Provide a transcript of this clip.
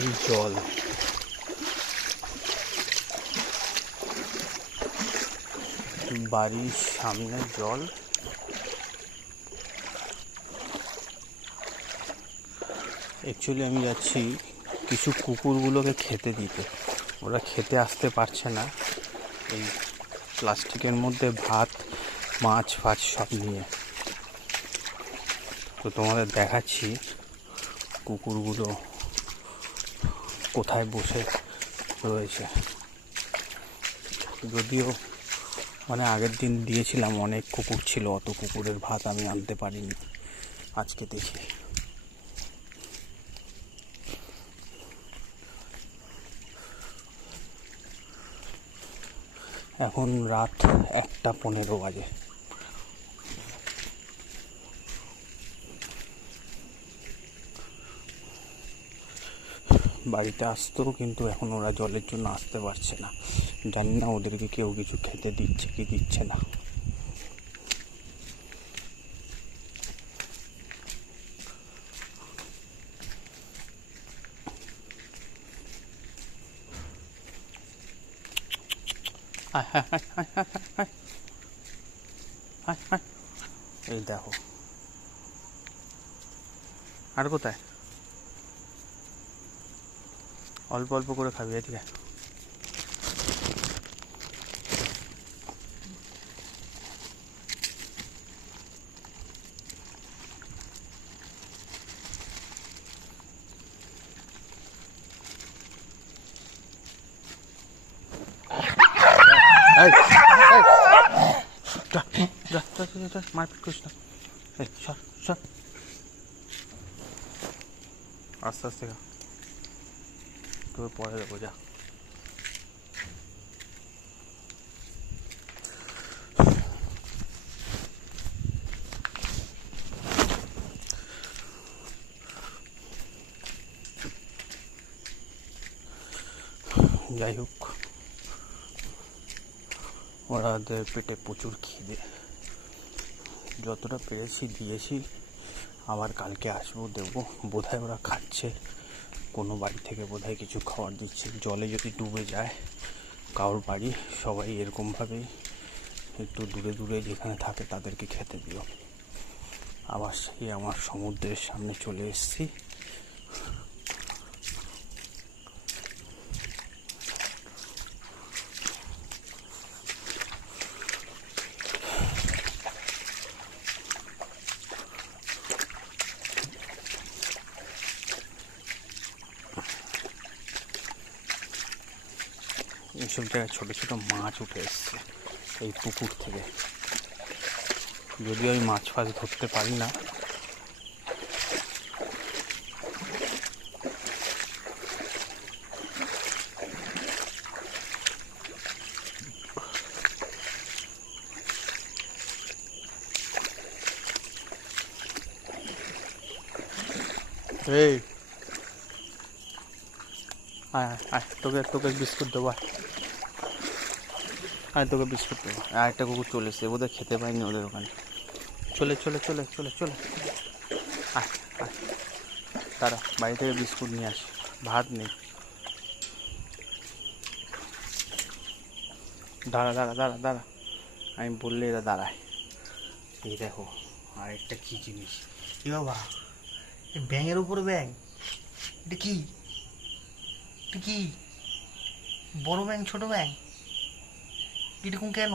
এই জল বাড়ির সামনে জল, অ্যাকচুয়ালি আমি যাচ্ছি কিছু কুকুরগুলোকে খেতে দিতে। ওরা খেতে আসতে পারছে না এই প্লাস্টিকের মধ্যে ভাত মাছ ফাছ সব নিয়ে। তো তোমাদের দেখাচ্ছি কুকুরগুলো কোথায় বসে রয়েছে। যদিও আগের দিন দিয়েছিলাম, অনেক কুকুর ছিল, অত কুকুরের ভাত আমি আনতে পারিনি। আজকে দেখি এখন রাত 1:15 বাজে। বাড়িতে আসতেও কিন্তু এখন ওরা জলের জন্য আসতে পারছে না। জানি না ওদেরকে কেউ কিছু খেতে দিচ্ছে কি দিচ্ছে না। এই দেখো, আর কোথায়? অল্প অল্প করে খাবি, এদিকে। মারপিট করিস না, সর সর, আস্তে আস্তে খা, তোর পরে দেবো, যা। যাই হোক, ওরাদের পেটে প্রচুর খিদে, যতটা পেরেছি দিয়েছি। আবার কালকে আসবো, দেবো। বোধহয় ওরা খাচ্ছে, কোনো বাড়ি থেকে বোধহয় কিছু খাবার দিচ্ছে। জলে যদি ডুবে যায় কারোর বাড়ি, সবাই এরকমভাবেই একটু দূরে দূরে যেখানে থাকে তাদেরকে খেতে দিও। আবার সেই আমার সমুদ্রের সামনে চলে এসেছি। এইসব জায়গায় ছোটো ছোটো মাছ উঠে এসছে এই পুকুর থেকে। যদিও আমি মাছ ফাছ ধরতে পারি না, এই আয় আয়, তোকে তোকে বিস্কুট দেবো, আয় তোকে বিস্কুট দেবো। আর একটা কুকুর চলে এসছে, ওদের খেতে পাইনি ওদের ওখানে। চলে চলে চলে চলে চলে, আয় আয়, দাঁড়া, বাড়ি থেকে বিস্কুট নিয়ে আসি, ভাত নেই। দাঁড়া দাঁড়া দাঁড়া দাঁড়া, আমি বললে এরা দাঁড়ায়। এই দেখো আরেকটা কী জিনিস, কি বাবা, ব্যাঙের উপরে ব্যাঙ, এটা কি? এটা কি? বড় ব্যাঙ ছোট ব্যাঙ এরকম কেন?